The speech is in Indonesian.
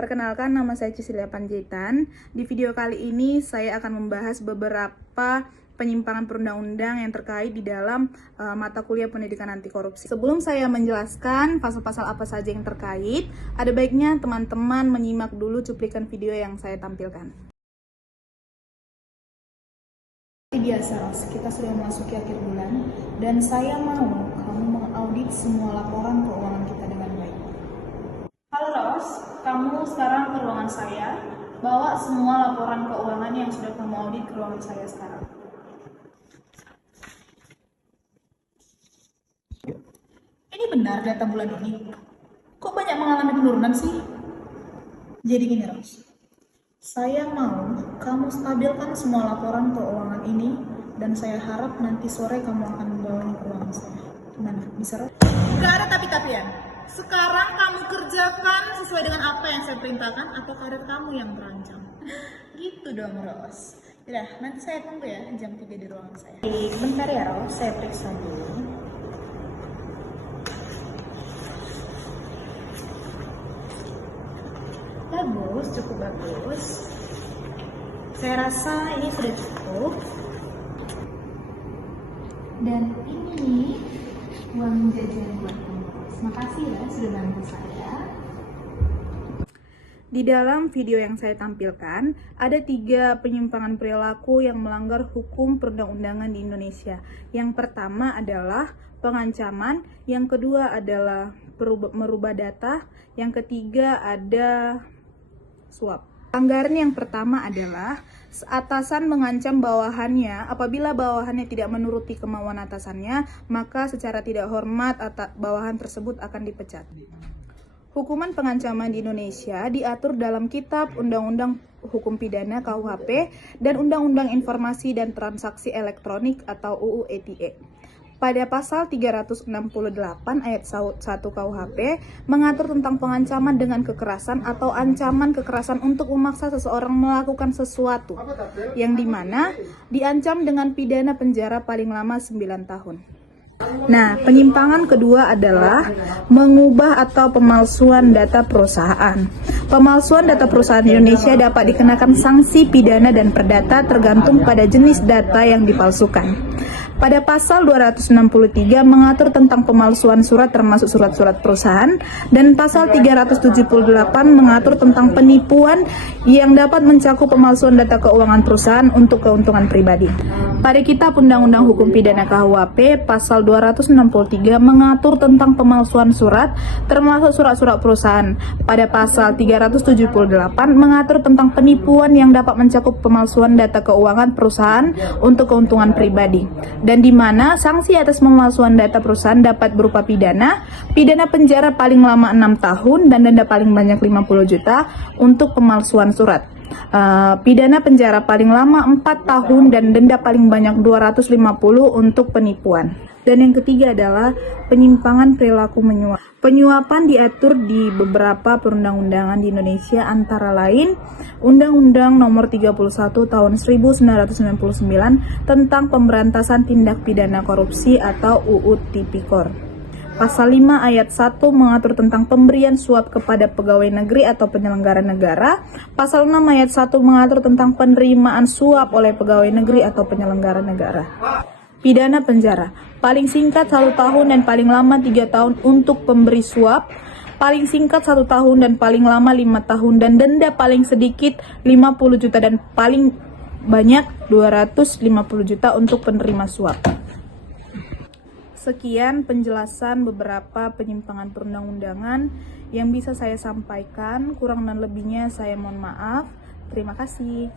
Perkenalkan, nama saya Cicilia Panjaitan. Di video kali ini saya akan membahas beberapa penyimpangan perundang-undang yang terkait di dalam mata kuliah pendidikan anti korupsi. Sebelum saya menjelaskan pasal-pasal apa saja yang terkait, ada baiknya teman-teman menyimak dulu cuplikan video yang saya tampilkan. Biasa, Ros, kita sudah memasuki akhir bulan dan saya mau kamu mengaudit semua laporan keuangan kita dengan baik. Halo Ros, kamu sekarang ke ruangan saya. Bawa semua laporan keuangan yang sudah kamu audit ke ruangan saya sekarang. Ini benar data bulan ini? Kok banyak mengalami penurunan sih? Jadi gini Ros, saya mau kamu stabilkan semua laporan keuangan ini dan saya harap nanti sore kamu akan membawanya ke ruangan saya. Gimana? Bisa Ros? Gak ada tapi-tapian. Sekarang kamu kerjakan sesuai dengan apa yang saya perintahkan atau karir kamu yang terancam. Gitu dong Ros. Yaudah, nanti saya tunggu ya jam 3 di ruangan saya. Bentar ya Ros, saya periksa dulu. Bagus, cukup bagus. Saya rasa ini sudah cukup. Dan ini uang jajan buat kamu. Makasih ya sudah bantu saya. Di dalam video yang saya tampilkan, ada 3 penyimpangan perilaku yang melanggar hukum perundang-undangan di Indonesia. Yang pertama adalah pengancaman, yang kedua adalah merubah data, yang ketiga ada suap. Pelanggaran yang pertama adalah atasan mengancam bawahannya. Apabila bawahannya tidak menuruti kemauan atasannya, maka secara tidak hormat bawahan tersebut akan dipecat. Hukuman pengancaman di Indonesia diatur dalam Kitab Undang-Undang Hukum Pidana KUHP dan Undang-Undang Informasi dan Transaksi Elektronik atau UU ITE. Pada pasal 368 ayat 1 KUHP mengatur tentang pengancaman dengan kekerasan atau ancaman kekerasan untuk memaksa seseorang melakukan sesuatu yang dimana diancam dengan pidana penjara paling lama 9 tahun. Nah, penyimpangan kedua adalah mengubah atau pemalsuan data perusahaan. Pemalsuan data perusahaan di Indonesia dapat dikenakan sanksi pidana dan perdata tergantung pada jenis data yang dipalsukan. Pada pasal 263 mengatur tentang pemalsuan surat termasuk surat-surat perusahaan dan pasal 378 mengatur tentang penipuan yang dapat mencakup pemalsuan data keuangan perusahaan untuk keuntungan pribadi. Pada Kitab Undang-Undang Hukum Pidana KUHP pasal 263 mengatur tentang pemalsuan surat termasuk surat-surat perusahaan. Pada pasal 378 mengatur tentang penipuan yang dapat mencakup pemalsuan data keuangan perusahaan untuk keuntungan pribadi. Dan di mana sanksi atas pemalsuan data perusahaan dapat berupa pidana penjara paling lama 6 tahun dan denda paling banyak 50 juta untuk pemalsuan surat. Pidana penjara paling lama 4 tahun dan denda paling banyak 250 untuk penipuan. Dan yang ketiga adalah penyimpangan perilaku menyuap. Penyuapan diatur di beberapa perundang-undangan di Indonesia antara lain Undang-Undang Nomor 31 Tahun 1999 tentang Pemberantasan Tindak Pidana Korupsi atau UU Tipikor. Pasal 5 ayat 1 mengatur tentang pemberian suap kepada pegawai negeri atau penyelenggara negara. Pasal 6 ayat 1 mengatur tentang penerimaan suap oleh pegawai negeri atau penyelenggara negara. Pidana penjara, paling singkat 1 tahun dan paling lama 3 tahun untuk pemberi suap, paling singkat 1 tahun dan paling lama 5 tahun, dan denda paling sedikit 50 juta dan paling banyak 250 juta untuk penerima suap. Sekian penjelasan beberapa penyimpangan perundang-undangan yang bisa saya sampaikan. Kurang dan lebihnya saya mohon maaf. Terima kasih.